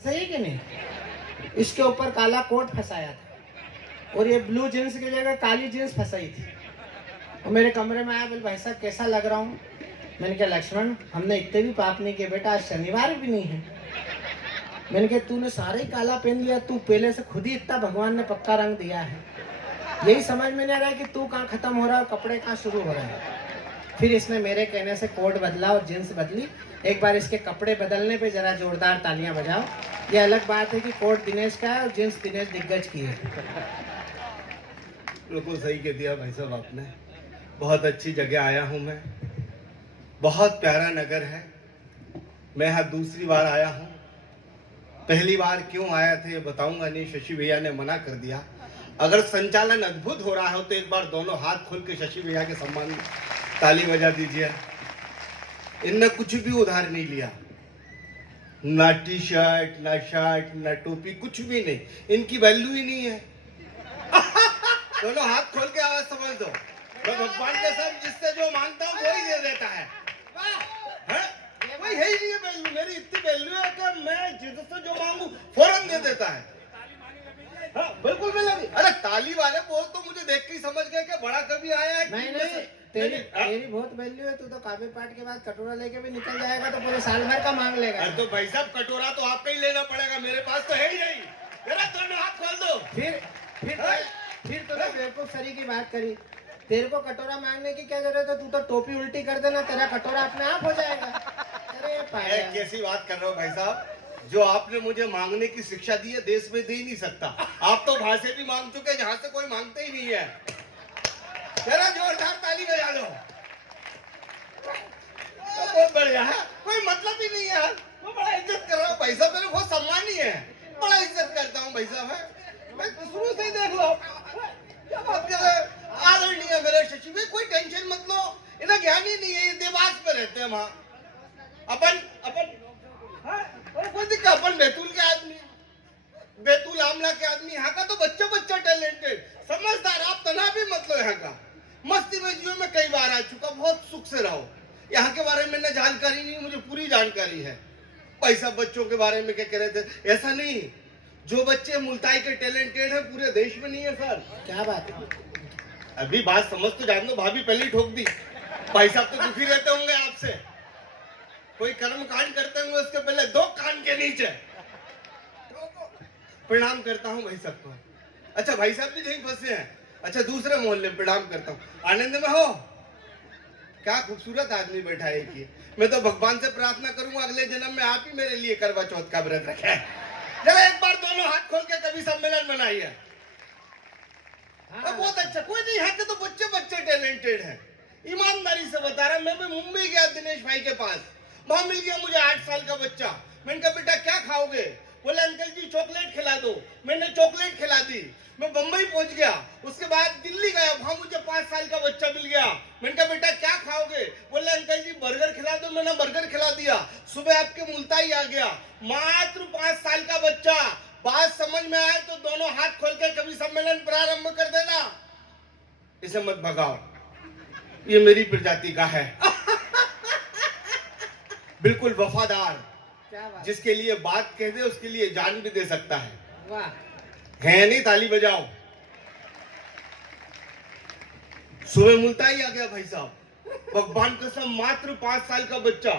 सही है कि नहीं? इसके ऊपर काला कोट फंसाया था और ये ब्लू जींस की जगह काली जींस फंसाई थी। और मेरे कमरे में आया, बोले भाई साहब कैसा लग रहा हूँ? मैंने कहा लक्ष्मण, हमने इतने भी पाप नहीं किए बेटा, आज शनिवार भी नहीं है। मैंने कहा तूने सारा ही काला पहन लिया, तू पहले से खुद ही इतना भगवान ने पक्का रंग दिया है। यही समझ में नहीं आ रहा है कि तू कहाँ खत्म हो रहा है और कपड़े कहाँ शुरू हो रहे हैं। फिर इसने मेरे कहने से कोट बदला और जींस बदली। एक बार इसके कपड़े बदलने पे जरा जोरदार तालियां बजाओ। ये अलग बात है कि कोट दिनेश का है और जींस दिनेश दिग्गज की है। बिल्कुल सही कह दिया भाई साहब आपने। बहुत अच्छी जगह आया हूँ मैं, बहुत प्यारा नगर है। मैं यहाँ दूसरी बार आया हूँ। पहली बार क्यों आया था ये बताऊंगा नहीं, शशि भैया ने मना कर दिया। अगर संचालन अद्भुत हो रहा हो तो एक बार दोनों हाथ खोल के शशि भैया के सम्मान में ताली बजा दीजिए। इनने कुछ भी उधार नहीं लिया, ना टी शर्ट, ना शर्ट, ना टोपी, कुछ भी नहीं। इनकी वैल्यू ही नहीं है। दोनों हाथ खोल के आवाज समझ दो। मैं भगवान के साथ जिससे जो मांगता हूँ वही दे देता है। वही है ही नहीं वैल्यू। मेरी इतनी वैल्यू है कि मैं जिससे जो मांगू फौरन दे देता है। हाँ, बिल्कुल मिला नहीं। अरे ताली वाले बोल तो मुझे देख के ही समझ गए कि बड़ा कभी आया है। नहीं, तेरी बहुत वैल्यू है। तू तो काव्य पाठ के बाद कटोरा लेके भी निकल जाएगा तो पूरे साल भर का मांग लेगा। तो भाई साहब कटोरा तो आपका ही लेना पड़ेगा, मेरे पास तो है ही नहीं। मेरा दोनों हाथ खोल दो। फिर तूने बेवकूफ सरी की बात करी। तेरे को कटोरा मांगने की क्या जरूरत है? तू तो टोपी उल्टी कर देना, तेरा कटोरा अपने आप हो जाएगा। अरे पागल, कैसी बात कर रहे हो भाई साहब? जो आपने मुझे मांगने की शिक्षा दी है देश में दे ही नहीं सकता। आप तो वहां से भी मांग चुके, जहां से कोई मांगते ही नहीं है। जरा जोरदार ताली बजा दो। बहुत बढ़िया है, कोई मतलब ही नहीं है। मैं बड़ा इज्जत कर रहा हूँ भाई साहब, मेरे बहुत सम्मान ही है। बड़ा इज्जत करता हूँ भाई साहब। मैं शुरू से ही देख लो क्या बात कर रहे हैं। आदरणीय है मेरे शशि भाई, कोई टेंशन मत लो। इन्हें ज्ञान ही नहीं है, ये देवास पे रहते हैं वहाँ। अपन कोई दिक्कत, अपन बैतूल के आदमी, बैतूल आमला के आदमी। यहाँ का तो बच्चा टैलेंटेड समझदार। आप तनाव भी मत लो। यहाँ का मस्ती में जियो, में कई बार आ चुका, बहुत सुख से रहो। यहाँ के बारे में ना जानकारी नहीं, मुझे पूरी जानकारी है। भाई साहब बच्चों के बारे में क्या कह रहे थे? ऐसा नहीं, जो बच्चे मुल्ताई के टैलेंटेड है पूरे देश में नहीं है सर। क्या बात है? अभी बात समझ तो जान दो, भाभी पहले ही ठोक दी। भाई साहब तो दुखी रहते होंगे आपसे। कोई कर्म कांड करते होंगे उसके पहले दो कान के नीचे प्रणाम करता हूँ भाई साहब को। अच्छा भाई साहब भी यहीं फंसे हैं? अच्छा दूसरे मोहल्ले में प्रणाम करता हूँ। आनंद में हो? क्या खूबसूरत आदमी बैठा है कि मैं तो भगवान से प्रार्थना करूंगा अगले जन्म में आप ही मेरे लिए करवा चौथ का व्रत रखे। जरा एक बार दोनों हाथ खोल के कभी सम्मेलन बनाइए। बहुत अच्छा। कोई नहीं, यहाँ के तो बच्चे टैलेंटेड हैं। ईमानदारी से बता रहा, मैं भी मुंबई गया दिनेश भाई के पास, वहां मिल गया मुझे 8 साल का बच्चा। मैंने कहा बेटा क्या खाओगे? बोले अंकल जी चॉकलेट खिला दो। मैंने चॉकलेट खिला दी। मैं बंबई पहुंच गया, उसके बाद दिल्ली गया, वहां मुझे 5 साल का बच्चा मिल गया। मैंने कहा बेटा क्या खाओगे? बोले अंकल जी बर्गर खिला दो। मैंने बर्गर खिला दिया। सुबह आपके मुल्ताई आ गया, मात्र 5 साल का बच्चा। बात समझ में आए तो दोनों हाथ खोल के कभी सम्मेलन प्रारंभ कर देना। इसे मत भगाओ, ये मेरी प्रजाति का है। बिल्कुल वफादार, जिसके लिए बात कह दे उसके लिए जान भी दे सकता है। वाह, है नहीं? ताली बजाओ। सुबह मुल्ताई आ गया भाई साहब, भगवान कसम मात्र 5 साल का बच्चा।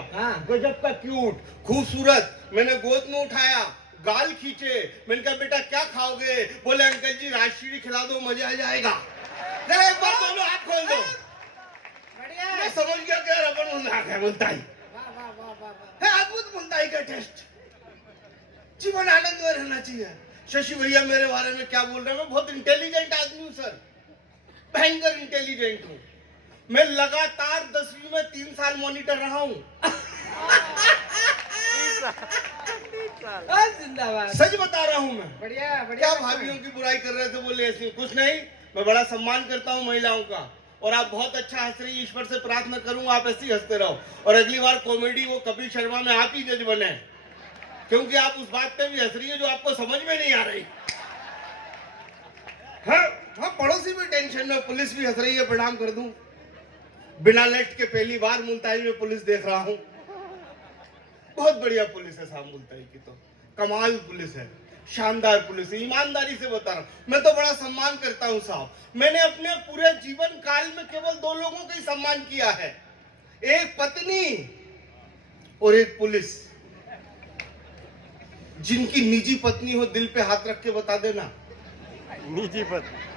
गजब का क्यूट, खूबसूरत। मैंने गोद में उठाया, गाल खींचे। मैंने कहा बेटा क्या खाओगे? बोले अंकल जी राजश्री खिला दो, मजा आ जाएगा। जरा एक बार दोनों हाथ खोल दो। मैं समझ गया कि अपन मुल्ताई है, अद्भुत मुल्ताई का टेस्ट। जीवन आनंद में रहना चाहिए। शशि भैया मेरे बारे में क्या बोल रहे हैं? मैं बहुत इंटेलिजेंट आदमी हूँ सर, भयंकर इंटेलिजेंट हूँ। मैं लगातार 10वीं में 3 साल मॉनिटर रहा हूँ। जिंदाबाद, सच बता रहा हूँ मैं। बढ़िया। क्या भाभियों की बुराई कर रहे थे? बोले ऐसे कुछ नहीं, मैं बड़ा सम्मान करता हूँ महिलाओं का। और आप बहुत अच्छा हंस रही हैं, ईश्वर से प्रार्थना करूंगा आप ऐसे ही हंसते रहो। और अगली बार कॉमेडी वो कपिल शर्मा में आप ही जज बने, क्योंकि आप उस बात पे भी हंस रही है जो आपको समझ में नहीं आ रही। हाँ, पड़ोसी भी टेंशन में, पुलिस भी हंस रही है। प्रणाम कर दूं? बिना लेफ्ट के पहली बार मुल्ताई में पुलिस देख रहा हूं। बहुत बढ़िया पुलिस है साहब मुल्ताई की। तो कमाल पुलिस है, शानदार पुलिस है, ईमानदारी से बता रहा हूं। मैं तो बड़ा सम्मान करता हूं साहब। मैंने अपने पूरे जीवन काल में केवल 2 लोगों का ही सम्मान किया है, एक पत्नी और एक पुलिस। जिनकी निजी पत्नी हो, दिल पे हाथ रख के बता देना, निजी पत्नी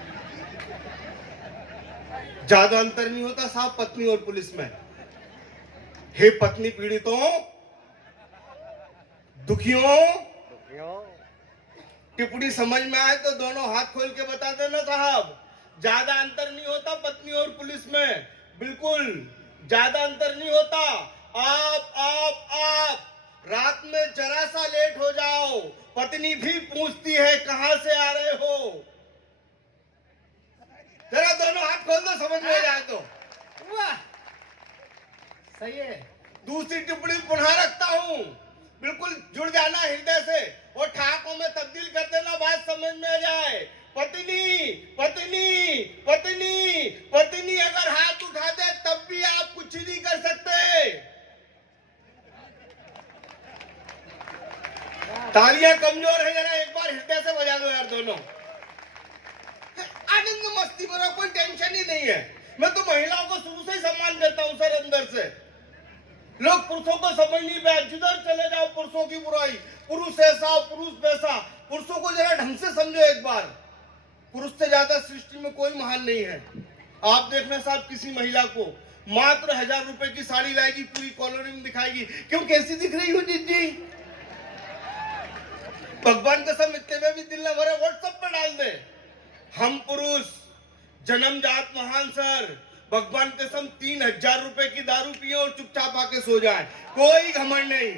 ज्यादा अंतर नहीं होता साहब पत्नी और पुलिस में। हे पत्नी पीड़ितों, दुखियों, टिप्पणी समझ में आए तो दोनों हाथ खोल के बता देना साहब। ज्यादा अंतर नहीं होता पत्नी और पुलिस में, बिल्कुल ज्यादा अंतर नहीं होता। आप रात में जरा सा लेट हो जाओ, पत्नी भी पूछती है कहां से आ रहे हो। जरा दोनों हाथ खोल दो, समझ में जाए तो। वाह, सही है। दूसरी टिप्पणी पुनः रखता हूं, बिल्कुल जुड़ जाना हृदय से और ठहाकों में तब्दील कर देना, बात समझ में आ जाए। पत्नी पत्नी पत्नी पत्नी अगर हाथ उठा दे तब भी आप कुछ नहीं कर सकते। तालियां कमजोर है, जरा एक बार हृदय से बजा दो यार दोनों। आनंद मस्ती करो, कोई टेंशन ही नहीं है। मैं तो महिलाओं को शुरू से ही सम्मान करता हूं सर, अंदर से। लोग पुरुषों को समझ नहीं पाए, जिधर चले जाओ पुरुषों की बुराई, पुरुष ऐसा पुरुष वैसा। पुरुषों को जरा ढंग से समझो एक बार, पुरुष से ज्यादा सृष्टि में कोई महान नहीं है। आप देखना साहब, किसी महिला को मात्र 1000 रुपए की साड़ी लाएगी, पूरी कॉलोनी में दिखाएगी, क्यों कैसी दिख रही हो दीदी। भगवान कसम इतने में भी दिल न भरे, व्हाट्सएप पर डाल दे, हम पुरुष जन्मजात महान सर। भगवान कसम 3000 रुपए की दारू पिए और चुपचाप आके सो जाए, कोई घमंड नहीं।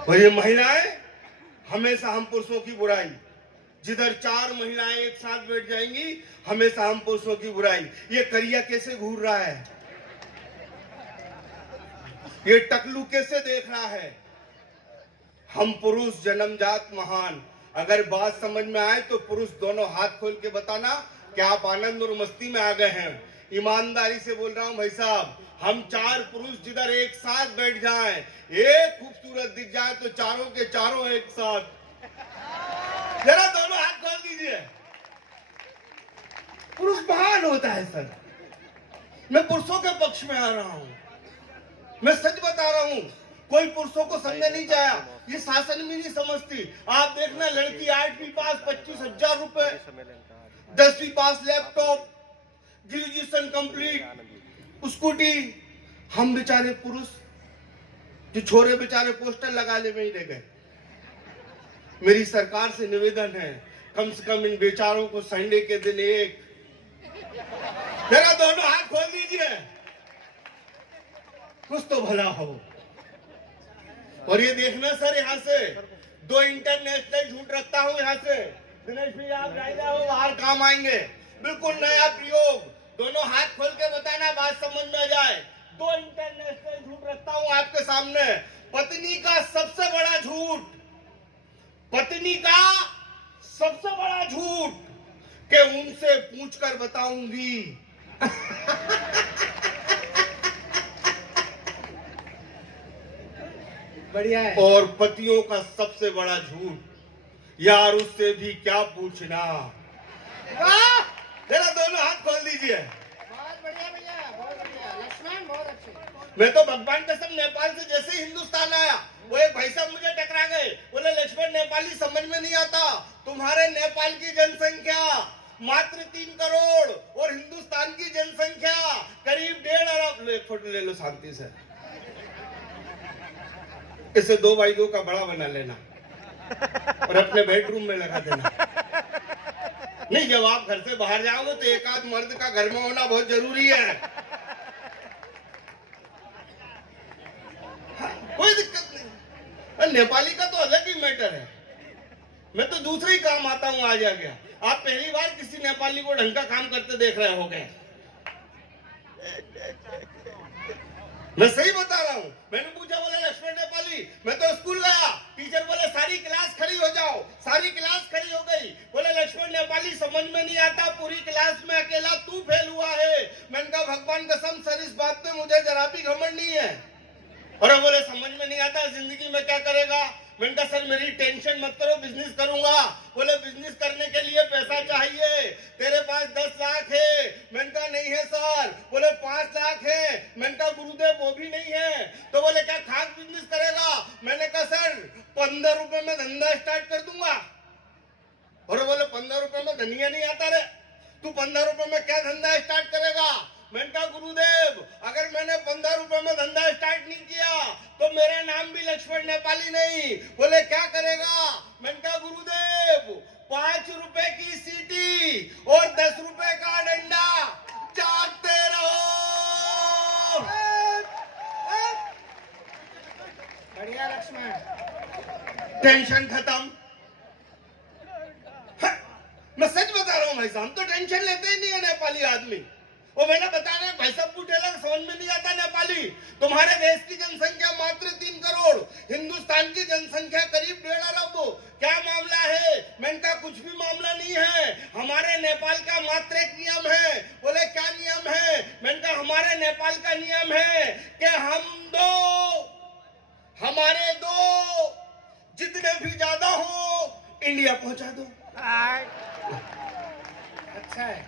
और ये महिलाएं, हमेशा हम पुरुषों की बुराई। जिधर 4 महिलाएं एक साथ बैठ जाएंगी, हमेशा हम पुरुषों की बुराई। ये करिया कैसे घूर रहा है, ये टकलू कैसे देख रहा है। हम पुरुष जन्मजात महान। अगर बात समझ में आए तो पुरुष दोनों हाथ खोल के बताना कि आप आनंद और मस्ती में आ गए हैं। ईमानदारी से बोल रहा हूं भाई साहब, हम 4 पुरुष जिधर एक साथ बैठ जाएं, एक खूबसूरत दिख जाए तो चारों के चारों एक साथ। जरा दोनों हाथ खोल दीजिए। पुरुष महान होता है सर। मैं पुरुषों के पक्ष में आ रहा हूं, मैं सच बता रहा हूं। कोई पुरुषों को समझा नहीं चाहा, ये शासन भी नहीं समझती। आप देखना, लड़की 8वीं पास 25,000 रुपए, 10वीं पास लैपटॉप, ग्रेजुएशन कंप्लीट, स्कूटी। हम बेचारे पुरुष, जो छोरे बेचारे पोस्टर लगा ले में ही रह गए। मेरी सरकार से निवेदन है, कम से कम इन बेचारों को संडे के दिन एक, जरा दोनों हाथ खोल दीजिए, कुछ तो भला हो। और ये देखना सर, यहाँ से 2 इंटरनेशनल झूठ रखता हूँ। यहाँ से दिनेश भैया आप राइडर हो, बाहर काम आएंगे। बिल्कुल नया प्रयोग, दोनों हाथ खोल के बताना, बात समझ में आ जाए। 2 इंटरनेशनल झूठ रखता हूँ आपके सामने। पत्नी का सबसे बड़ा झूठ, पत्नी का सबसे बड़ा झूठ कि उनसे पूछकर बताऊंगी। बढ़िया है। और पतियों का सबसे बड़ा झूठ, यार उससे भी क्या पूछना। वाह, जरा दोनों हाथ खोल दीजिए। बहुत बढ़िया भैया, बहुत बढ़िया। लक्ष्मण बहुत अच्छे। मैं तो भगवान कसम नेपाल से जैसे ही हिंदुस्तान आया, वो एक भाई साहब मुझे टकरा गए, बोले लक्ष्मण नेपाली समझ में नहीं आता, तुम्हारे नेपाल की जनसंख्या मात्र 3 करोड़ और हिंदुस्तान की जनसंख्या करीब 1.5 अरब। एक फोटो ले लो शांति से, इसे 2x2 का बड़ा बना लेना और अपने बेडरूम में लगा देना। नहीं, जब आप घर से बाहर जाओगे तो एक आध मर्द का घर में होना बहुत जरूरी है। कोई दिक्कत नहीं, नेपाली का तो अलग ही मैटर है। मैं तो दूसरे ही काम आता हूं, आज आ गया। आप पहली बार किसी नेपाली को ढंग का काम करते देख रहे होंगे। मैं सही बता रहा हूँ। मैंने पूछा, बोले लक्ष्मण नेपाली। मैं तो स्कूल गया, टीचर बोले सारी क्लास खड़ी हो जाओ। सारी क्लास खड़ी हो गई। बोले लक्ष्मण नेपाली समझ में नहीं आता, पूरी क्लास में अकेला तू फेल हुआ है। मैंने कहा भगवान कसम सर, इस बात पे मुझे जरा भी घमंड नहीं है। और बोले समझ में नहीं आता, जिंदगी में क्या करेगा। मैंने कहा सर मेरी टेंशन मत करो, बिजनेस करूंगा। बोले बिजनेस करने के लिए पैसा चाहिए, तेरे पास 10 लाख है। मैंने कहा नहीं है सर। बोले 5 लाख है। मैंने कहा गुरुदेव वो भी नहीं है। तो बोले क्या खास बिजनेस करेगा। मैंने कहा सर 15 रुपए में धंधा स्टार्ट कर दूंगा। और बोले 15 रुपए में धनिया नहीं आता रे, तू 15 रुपए में क्या धंधा स्टार्ट करेगा। मैंने कहा गुरुदेव अगर मैंने 15 रुपए में धंधा स्टार्ट नहीं किया तो मेरा नाम भी लक्ष्मण नेपाली नहीं। बोले क्या करेगा। मैंने कहा गुरुदेव 5 रुपए की सीटी और 10 रुपए का डंडा, जागते रहो। बढ़िया लक्ष्मण, टेंशन खत्म। मैं सच बता रहा हूँ भाई साहब, तो टेंशन लेते ही नहीं है नेपाली आदमी। वो मैंने बता रहे भाई साहब, पूछेगा समझ में नहीं आता नेपाली। तुम्हारे देश की जनसंख्या मात्र 3 करोड़, हिंदुस्तान की जनसंख्या करीब 1.5 अरब। क्या मामला है। मैंने कहा कुछ भी मामला नहीं है, हमारे नेपाल का मात्र एक नियम है। बोले क्या नियम है। मैंने कहा हमारे नेपाल का नियम है कि हमारे दो जितने भी ज्यादा हो इंडिया पहुंचा दो। अच्छा है।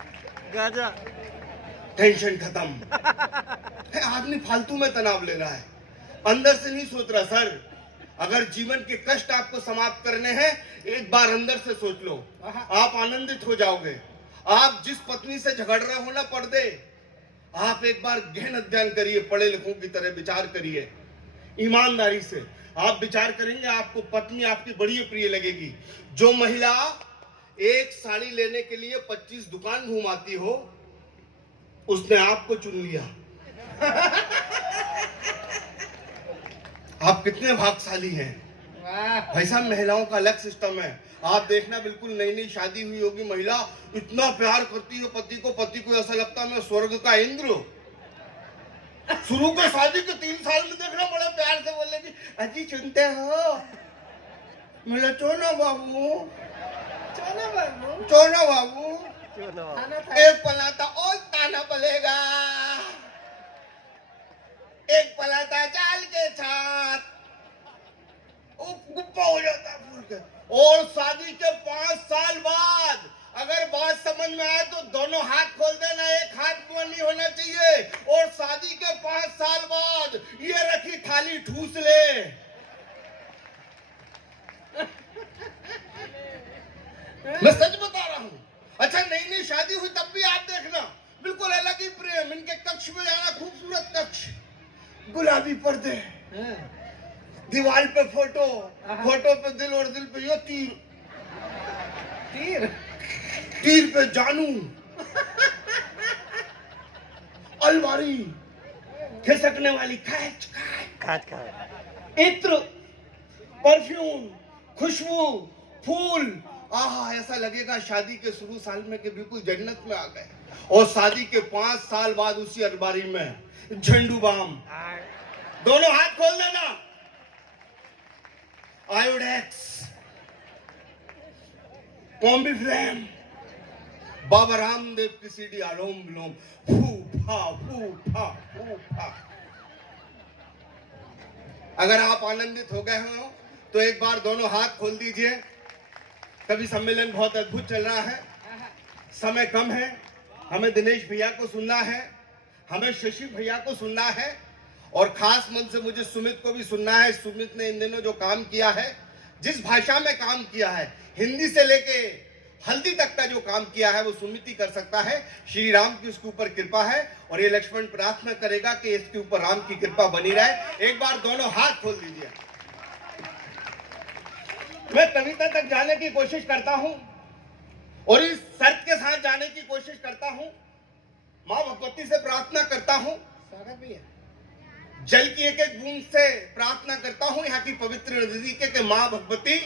गाजा। टेंशन खत्म। आदमी फालतू में तनाव ले रहा है, अंदर से नहीं सोच रहा। सर अगर जीवन के कष्ट आपको समाप्त करने हैं, एक बार अंदर से सोच लो, आप आनंदित हो जाओगे। आप जिस पत्नी से झगड़ रहे हो ना पर्दे, आप एक बार गहन अध्ययन करिए, पढ़े लिखों की तरह विचार करिए, ईमानदारी से आप विचार करेंगे, आपको पत्नी आपकी बड़ी प्रिय लगेगी। जो महिला एक साड़ी लेने के लिए 25 दुकान घुमाती हो, उसने आपको चुन लिया। आप कितने भाग्यशाली हैं। वाह भाई साहब, महिलाओं का अलग सिस्टम है। आप देखना, बिल्कुल नई नई शादी हुई होगी महिला, इतना प्यार करती है पति को ऐसा लगता है मैं स्वर्ग का इंद्र। शुरू के शादी के 3 साल में देखना, बड़े प्यार से बोलेगी अजी चुनते हो। मेरा चोना बाबू, चलो बाबू, चोना बाबू, खाना खा। एक पलाता और ताना पलेगा, एक पलाता चाल के साथ गुप्पा हो जाता है फूल के। और शादी के 5 साल बाद अगर बात समझ में आए तो दोनों हाथ खोल देना, एक हाथ मुंह नहीं होना चाहिए। और शादी के 5 साल बाद ये रखी थाली ठूस ले। मैं सच बता रहा हूँ। अच्छा नई नई शादी हुई तब भी आप देखना, बिल्कुल अलग ही प्रेम। इनके कक्ष में जाना, खूबसूरत कक्ष, गुलाबी पर्दे, दीवार पे फोटो, फोटो पे दिल और दिल पे ये तीर, तीर तीर पे जानू, अलमारी, खिसकने वाली खैच खाज। इत्र, परफ्यूम, खुशबू, फूल। आहा, ऐसा लगेगा शादी के शुरू साल में कि बिल्कुल जन्नत में आ गए। और शादी के 5 साल बाद उसी अलमारी में झंडू बाम, दोनों हाथ खोल देना, आयोडेक्स, कॉम्बीफ्लेम, बाबा रामदेव की सीडी अलोम विलोम, फू फा। अगर आप आनंदित हो गए हो तो एक बार दोनों हाथ खोल दीजिए। कभी सम्मेलन बहुत अद्भुत चल रहा है, समय कम है, हमें दिनेश भैया को सुनना है, हमें शशि भैया को सुनना है, और खास मन से मुझे सुमित को भी सुनना है। सुमित ने इन दिनों जो काम किया है, जिस भाषा में काम किया है, हिंदी से लेके हल्दी तक का जो काम किया है वो सुमित ही कर सकता है। श्री राम की उसके ऊपर कृपा है और ये लक्ष्मण प्रार्थना करेगा कि इसके ऊपर राम की कृपा बनी रहे। एक बार दोनों हाथ खोल दीजिए। मैं कविता तक जाने की कोशिश करता हूं और इस शर्त के साथ जाने की कोशिश करता हूं, मां भगवती से प्रार्थना करता हूं, स्वागत भी है। जल की एक एक बूंद से प्रार्थना करता हूं यहाँ की पवित्र नदी के मां भगवती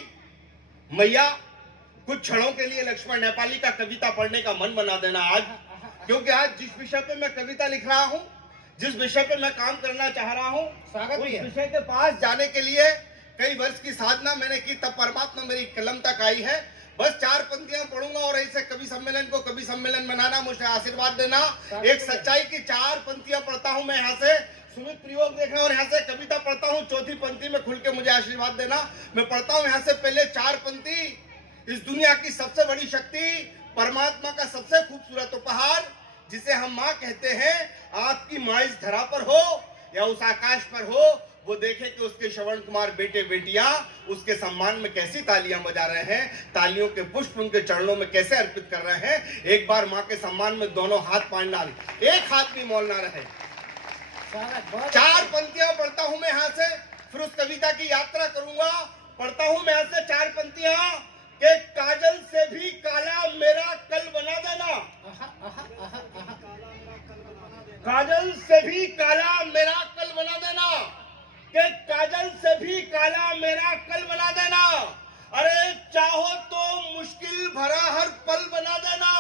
मैया कुछ क्षणों के लिए लक्ष्मण नेपाली का कविता पढ़ने का मन बना देना आज, क्योंकि आज जिस विषय पे मैं कविता लिख रहा हूं, जिस विषय पे मैं काम करना चाह रहा हूँ, स्वागत उस भैया। विषय के पास जाने के लिए कई वर्ष की साधना मैंने की, तब परमात्मा मेरी कलम तक आई है। बस 4 पंक्तियां पढ़ूंगा और ऐसे कवि सम्मेलन मनाना, मुझे आशीर्वाद देना। एक सच्चाई की 4 पंक्तियां पढ़ता हूं मैं, यहाँ से सुमित प्रयोग देखना, और यहाँ से कविता पढ़ता हूँ, चौथी पंक्ति में खुल के मुझे आशीर्वाद देना। मैं पढ़ता हूँ यहाँ से पहले 4 पंक्ति। इस दुनिया की सबसे बड़ी शक्ति, परमात्मा का सबसे खूबसूरत उपहार, जिसे हम माँ कहते हैं, आपकी माँ इस धरा पर हो या उस आकाश पर हो, वो देखे कि उसके श्रवण कुमार बेटे बेटियां उसके सम्मान में कैसी तालियां बजा रहे हैं, तालियों के पुष्प उनके चरणों में कैसे अर्पित कर रहे हैं। एक बार माँ के सम्मान में दोनों हाथ पांड डाल, एक हाथ भी मौल ना रहे। स्वागत, बहुत 4 पंक्तियां पढ़ता हूं मैं यहाँ से, फिर उस कविता की यात्रा करूंगा। पढ़ता हूं मैं यहाँ से 4 पंक्तियां कि काजल से भी काला मेरा कल बना देना, आहा, आहा, आहा, आहा। काजल से भी काला मेरा कल बना देना, कि काजल से भी काला मेरा कल बना देना। अरे चाहो तो मुश्किल भरा हर पल बना देना।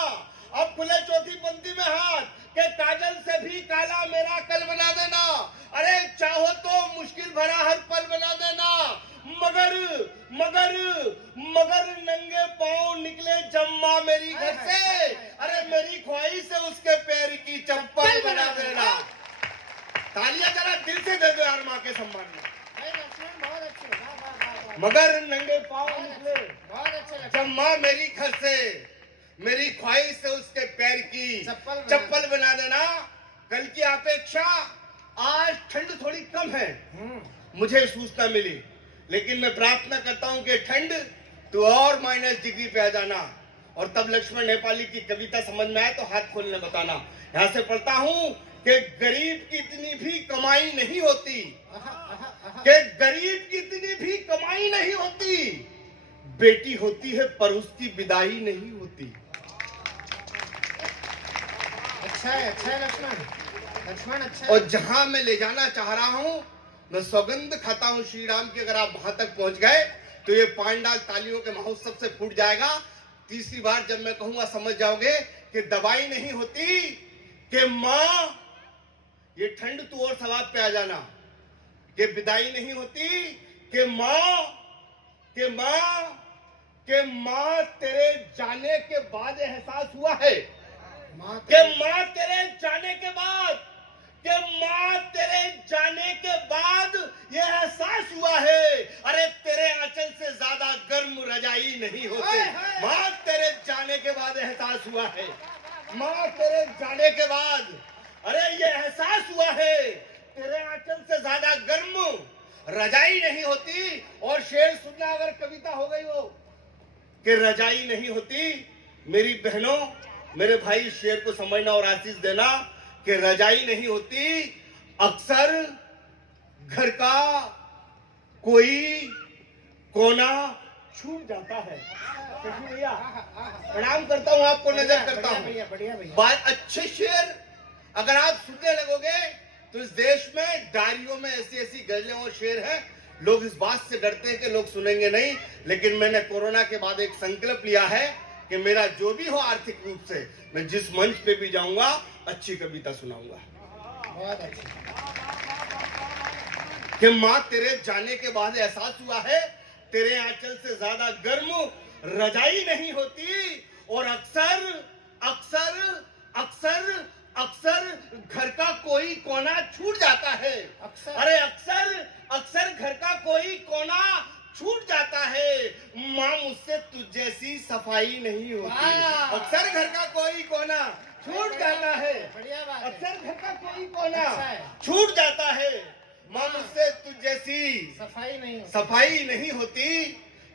अब खुले चौथी पंक्ति में हाथ, कि काजल से भी काला मेरा कल बना देना। अरे चाहो तो मुश्किल भरा हर पल बना देना, मगर मगर मगर नंगे पांव निकले जम्मा मेरी घर से, अरे मेरी ख्वाहिश है उसके पैर की चप्पल बना देना। तालियां जरा दिल से दे दो यार माँ के सम्मान में। भाई लक्ष्मण बहुत अच्छे, वाह, वाह, वाह, वाह। मगर नंगे पांव निकले बहुत अच्छे लक्ष्मण। जब माँ मेरी घर से, मेरी ख्वाहिश है उसके पैर की चप्पल बना देना। कल की अपेक्षा आज ठंड थोड़ी कम है, मुझे सूचना मिली, लेकिन मैं प्रार्थना करता हूँ कि ठंड तो और -डिग्री पे आ जाना। और तब लक्ष्मण नेपाली की कविता समझ में आए तो हाथ खोलने बताना। यहाँ से पढ़ता हूँ कि गरीब की इतनी भी कमाई नहीं होती, आहा, आहा, आहा। कि गरीब की इतनी भी कमाई नहीं होती, बेटी होती है पर उसकी विदाई नहीं होती। अच्छा है लक्ष्मण, लक्ष्मण अच्छा है। और जहां मैं ले जाना चाह रहा हूं, मैं सौगंध खाता हूं श्री राम की, अगर आप वहां तक पहुंच गए तो ये पांडाल तालियों के महोत्सव से फूट जाएगा। तीसरी बार जब मैं कहूंगा समझ जाओगे कि दवाई नहीं होती, कि माँ ये ठंड तू और सवाब पे आ जाना, कि विदाई नहीं होती, कि माँ कि माँ कि माँ तेरे जाने के बाद एहसास हुआ है, कि माँ तेरे जाने के बाद, कि माँ तेरे जाने के बाद ये एहसास हुआ है, अरे तेरे आंचल से ज्यादा गर्म रजाई नहीं होती। माँ तेरे जाने के बाद एहसास हुआ है, माँ तेरे जाने के बाद, अरे ये एहसास हुआ है, तेरे आंचल से ज्यादा गर्म रजाई नहीं होती। और शेर सुनना, अगर कविता हो गई हो कि रजाई नहीं होती, मेरी बहनों मेरे भाई, शेर को समझना और आशीष देना कि रजाई नहीं होती, अक्सर घर का कोई कोना छूट जाता है। भैया प्रणाम करता हूं, आपको नजर करता हूं। बढ़िया बढ़िया भैया। बात अच्छे शेर अगर आप सुनने लगोगे तो इस देश में डायरियों में ऐसी ऐसी गजलें और शेर हैं, लोग इस बात से डरते हैं कि लोग सुनेंगे नहीं। लेकिन मैंने कोरोना के बाद एक संकल्प लिया है कि मेरा जो भी हो आर्थिक रूप से, मैं जिस मंच पे भी जाऊंगा अच्छी कविता सुनाऊंगा। बहुत अच्छी। कि माँ तेरे जाने के बाद एहसास हुआ है, तेरे आंचल से ज्यादा गर्म रजाई नहीं होती। और अक्सर अक्सर अक्सर अक्सर घर का कोई कोना छूट जाता है। अक्सर। अरे अक्सर अक्सर घर का कोई कोना छूट जाता है, माँ मुझसे तुझ जैसी सफाई नहीं होती। अक्सर घर का कोई कोना छूट जाता है, बढ़िया बात है। अक्सर घर का कोई कोना अच्छा है। छूट जाता है, माँ मुझसे तुझ जैसी सफाई नहीं होती। सफाई नहीं होती।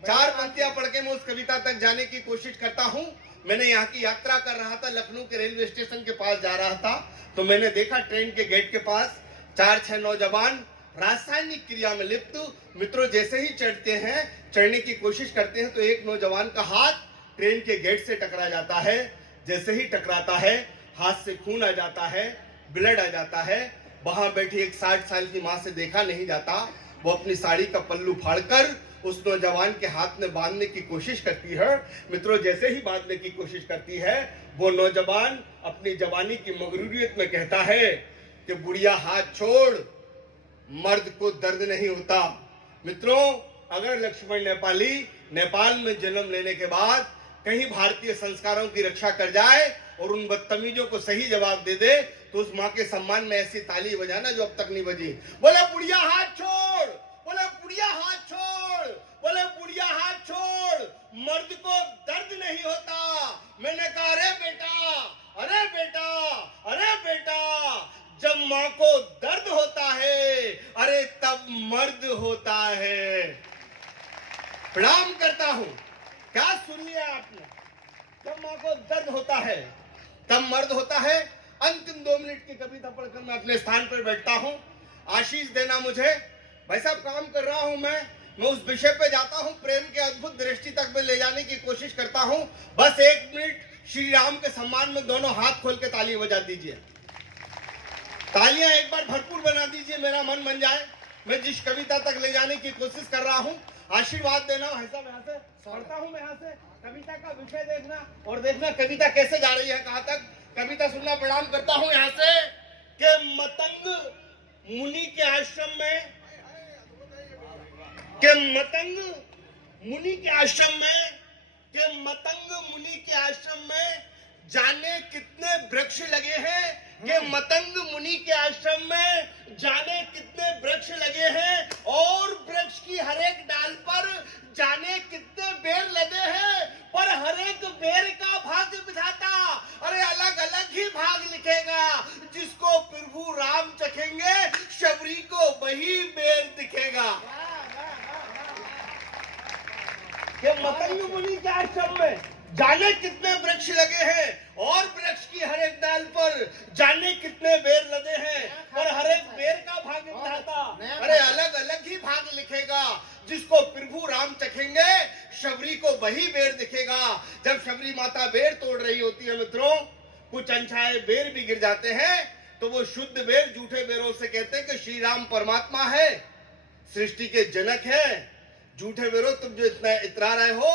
4 पंक्तियां पढ़ के मैं उस कविता तक जाने की कोशिश करता हूँ। मैंने यहाँ की यात्रा कर रहा था, लखनऊ के रेलवे स्टेशन के पास जा रहा था, तो मैंने देखा ट्रेन के गेट के पास 4-6 नौजवान रासायनिक क्रिया में लिप्त। मित्रों, जैसे ही चढ़ते हैं, चढ़ने की कोशिश करते हैं, तो एक नौजवान का हाथ ट्रेन के गेट से टकरा जाता है। जैसे ही टकराता है, हाथ से खून आ जाता है, ब्लड आ जाता है। वहां बैठी एक 60 साल की माँ से देखा नहीं जाता, वो अपनी साड़ी का पल्लू फाड़कर उस नौजवान के हाथ में बांधने की कोशिश करती है। मित्रों, जैसे ही बांधने की कोशिश करती है, वो नौजवान अपनी जवानी की मगरूरियत में कहता है कि बुढ़िया हाथ छोड़, मर्द को दर्द नहीं होता। मित्रों, अगर लक्ष्मण नेपाली नेपाल में जन्म लेने के बाद कहीं भारतीय संस्कारों की रक्षा कर जाए और उन बदतमीजों को सही जवाब दे दे, तो उस माँ के सम्मान में ऐसी ताली बजाना जो अब तक नहीं बजी। बोले बुढ़िया हाथ छोड़, बोले बुढ़िया हाथ छोड़, बोले बुढ़िया हाथ छोड़, मर्द को दर्द नहीं होता। मैंने कहा अरे बेटा, अरे बेटा, अरे बेटा, जब माँ को दर्द होता है, अरे तब मर्द होता है। प्रणाम करता हूं। क्या सुन लिया आपने? जब माँ को दर्द होता है तब मर्द होता है। अंतिम 2 मिनट की कविता पढ़कर मैं अपने स्थान पर बैठता हूं। आशीष देना मुझे। भाई साहब, काम कर रहा हूं मैं उस विषय पे जाता हूं, प्रेम के अद्भुत दृष्टि तक में ले जाने की कोशिश करता हूं। बस 1 मिनट श्री राम के सम्मान में दोनों हाथ खोल के ताली बजा दीजिए। तालियां एक बार भरपूर बना दीजिए, मेरा मन बन जाए। मैं जिस कविता तक ले जाने की कोशिश कर रहा हूं, आशीर्वाद देना। ऐसा यहाँ से पढ़ता हूं, मैं यहाँ से कविता का विषय देखना और देखना कविता कैसे जा रही है, कहाँ तक। कविता सुनना। प्रणाम करता हूं यहाँ से कि मतंग मुनि के आश्रम में, के मतंग मुनि के आश्रम में, के मतंग मुनि के आश्रम में जाने कितने वृक्ष लगे हैं, के मतंग मुनि के आश्रम में जाने कितने वृक्ष लगे हैं, और वृक्ष की हर एक डाल पर जाने कितने बेर लगे हैं, पर हर एक बेर का भाग्य विधाता अरे अलग अलग ही भाग लिखेगा। जिसको प्रभु राम चखेंगे, शबरी को वही बेर दिखेगा। के मतंग मुनि के आश्रम में जाने कितने वृक्ष लगे हैं, और वृक्ष की हर एक डाल पर जाने कितने बेर लगे हैं, और हर एक बेर का भाग्य विधाता अरे अलग अलग ही भाग लिखेगा। जिसको प्रभु राम चखेंगे, शबरी को वही बेर दिखेगा। जब शबरी माता बेर तोड़ रही होती है मित्रों, कुछ अनछाए बेर भी गिर जाते हैं, तो वो शुद्ध बेर झूठे बेरों से कहते हैं कि श्री राम परमात्मा है, सृष्टि के जनक है। झूठे बेरों, तुम जो इतना इतरा रहे हो,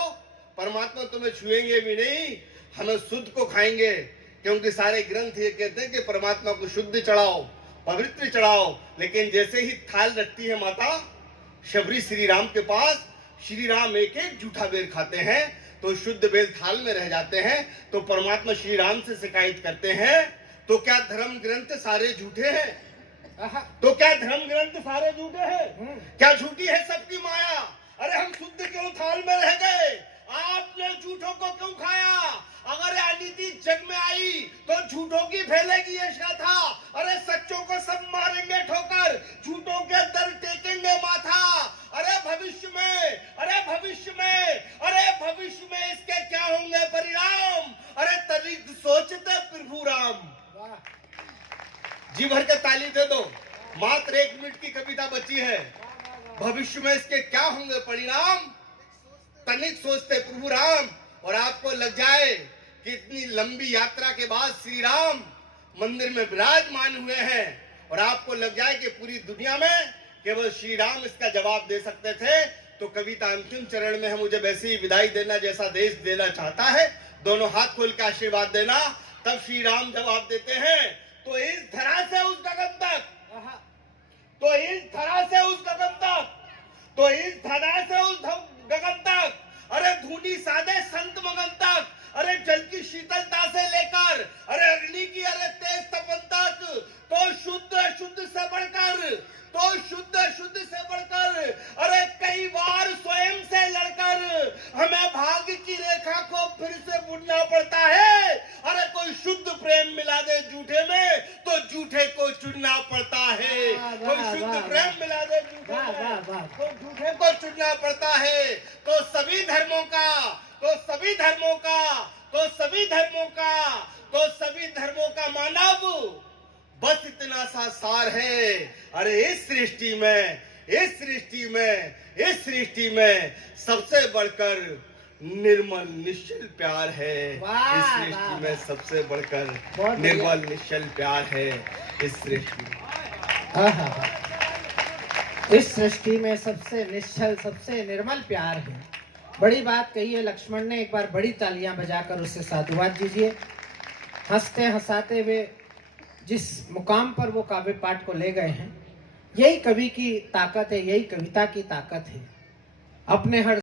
परमात्मा तुम्हें छुएंगे भी नहीं, हमें शुद्ध को खाएंगे। क्योंकि सारे ग्रंथ ये कहते हैं कि परमात्मा को शुद्ध चढ़ाओ, पवित्र चढ़ाओ। लेकिन जैसे ही थाल रखती है माता शबरी श्री राम के पास, श्री राम एक एक झूठा बेर खाते हैं, तो शुद्ध बेर थाल में रह जाते हैं। तो परमात्मा श्री राम से शिकायत करते हैं, तो क्या धर्म ग्रंथ सारे झूठे हैं? तो क्या धर्म ग्रंथ सारे झूठे हैं? क्या झूठी है सबकी माया? अरे हम शुद्ध क्यों थाल में रह गए? आपने झूठों को क्यों खाया? अगर अनीति जग में आई तो झूठों की फैलेगी ये था। अरे सच्चों को सब मारेंगे ठोकर, झूठों के दर टेकेंगे माथा। अरे भविष्य में, अरे भविष्य में, अरे भविष्य में इसके क्या होंगे परिणाम? अरे तनिक सोचते प्रभु राम। जी भर के ताली दे दो। मात्र 1 मिनट की कविता बची है। भविष्य में इसके क्या होंगे परिणाम, तनिक सोचते प्रभु राम। और आपको लग जाए कि इतनी लंबी यात्रा के बाद श्री राम मंदिर में विराजमान हुए हैं, और आपको लग जाए कि पूरी दुनिया में केवल श्री राम इसका जवाब दे सकते थे, तो कविता अंतिम चरण में है। मुझे वैसे ही विदाई देना जैसा देश देना चाहता है। दोनों हाथ खोल के आशीर्वाद देना। तब श्री राम जवाब देते हैं, तो इस धरा से उस गगन तक, तो इस धरा से उस गगन तक, तो इस धरा से उस गगन तक, अरे धूनी सादे संत मगन तक, अरे जल की शीतलता से लेकर अरे अग्नि की अरे तेज तपन तक, तो शुद्ध शुद्ध से बढ़कर, तो शुद्ध शुद्ध से बढ़कर, अरे कई बार स्वयं से लड़कर हमें भाग्य की रेखा को फिर से बुनना पड़ता है। अरे कोई शुद्ध प्रेम मिला दे झूठे में, तो झूठे को चुनना पड़ता है। कोई शुद्ध प्रेम मिला दे झूठे में, तो झूठे को चुनना पड़ता है। तो सभी धर्मों का, तो सभी धर्मों का, तो सभी धर्मों का, तो सभी धर्मों का मानव बस इतना सा सार है। अरे इस सृष्टि में, इस सृष्टि में, इस सृष्टि में सबसे बढ़कर निर्मल निश्चल प्यार है। इस सृष्टि में सबसे बढ़कर निर्मल निश्चल प्यार है। इस सृष्टि में, इस सृष्टि में सबसे निश्चल, सबसे निर्मल प्यार है। बड़ी बात कही है लक्ष्मण ने। एक बार बड़ी तालियां बजाकर उससे साधुवाद दीजिए। हंसते हंसाते हुए जिस मुकाम पर वो काव्य पाठ को ले गए हैं, यही कवि की ताकत है, यही कविता की ताकत है। अपने हर